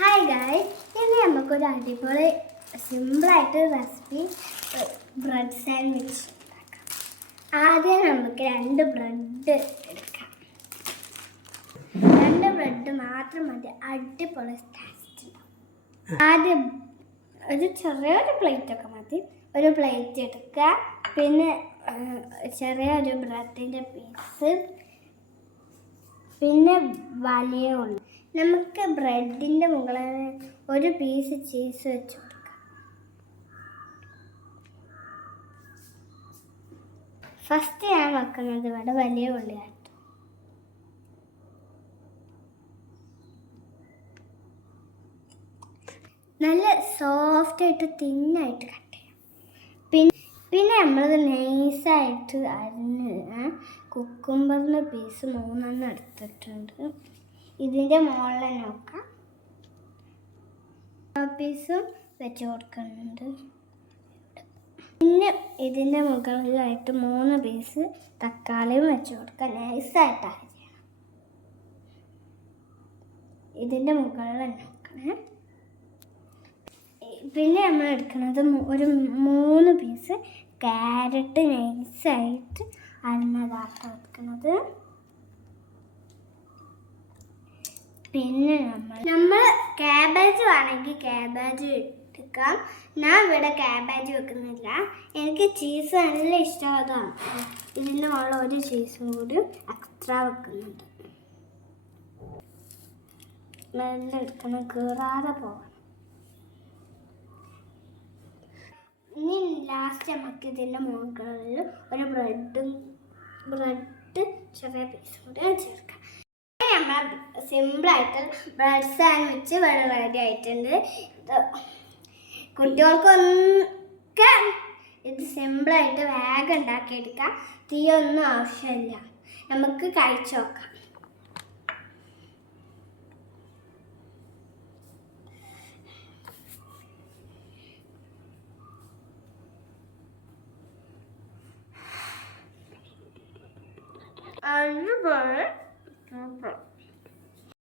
Hi guys, ഇനി നമുക്കൊരു അടിപൊളി സിമ്പിളായിട്ട് റെസിപ്പി ബ്രെഡ് സാൻഡ്വിച്ച് ഉണ്ടാക്കാം. ആദ്യം നമുക്ക് 2 ബ്രെഡ് എടുക്കാം. 2 ബ്രെഡ് മാത്രം മതി, അടിപൊളി ടേസ്റ്റ്. ആദ്യം ഒരു ചെറിയൊരു പ്ലേറ്റൊക്കെ മതി. ഒരു പ്ലേറ്റ് എടുക്കുക, പിന്നെ ചെറിയൊരു ബ്രെഡിൻ്റെ പീസ്, പിന്നെ വലിയ ഉള്ളി. നമുക്ക് ബ്രെഡിൻ്റെ മുകളിൽ ഒരു പീസ് ചീസ് വെച്ച് കൊടുക്കാം. ഫസ്റ്റ് ഞാൻ വെക്കുന്നത് ഇവിടെ വലിയ ഉള്ളിയായിട്ട്. നല്ല സോഫ്റ്റായിട്ട് തിന്നായിട്ട് കട്ട് ചെയ്യാം. പിന്നെ നമ്മളത് നൈസായിട്ട് അരിഞ്ഞ് കുക്കുംബറിൻ്റെ പീസ് 3 എടുത്തിട്ടുണ്ട്. ഇതിൻ്റെ മുകളിൽ നോക്കാം പീസും വെച്ച് കൊടുക്കുന്നുണ്ട്. പിന്നെ ഇതിൻ്റെ മുകളിലായിട്ട് 3 പീസ് തക്കാളിയും വെച്ച് കൊടുക്കാം. നൈസായിട്ട് അരിയണം. ഇതിൻ്റെ മുകളിൽ നോക്കണേ. പിന്നെ നമ്മൾ എടുക്കുന്നത് ഒരു 3 പീസ് ക്യാരറ്റ് നൈസായിട്ട് അരിഞ്ഞതായിട്ട് എടുക്കുന്നത്. പിന്നെ നമ്മൾ ക്യാബേജ് വേണമെങ്കിൽ ക്യാബേജ് എടുക്കാം. ഞാൻ ഇവിടെ ക്യാബേജ് വെക്കുന്നില്ല, എനിക്ക് ചീസ് നല്ല ഇഷ്ടമാണ്. ഇതിൻ്റെ മുകളിൽ ഒരു ചീസും കൂടി എക്സ്ട്രാ വെക്കുന്നുണ്ട്. നല്ല എടുക്കണം, കീറാതെ പോകണം. ഇനി ലാസ്റ്റ് നമുക്ക് ഇതിൻ്റെ മുകളിൽ ഒരു ബ്രെഡ് ചെറിയ പീസും കൂടി ചേർക്കാം. നമ്മൾ സിമ്പിളായിട്ട് ബ്രെഡ് സാൻഡ്വിച്ച് ഇവിടെ റെഡി ആയിട്ടുണ്ട്. കുട്ടികൾക്കൊക്കെ ഇത് സിമ്പിളായിട്ട് വേഗം ഉണ്ടാക്കിയെടുക്കാം. തീയൊന്നും ആവശ്യമില്ല. നമുക്ക് കഴിച്ചു നോക്കാം. അടിപൊളി.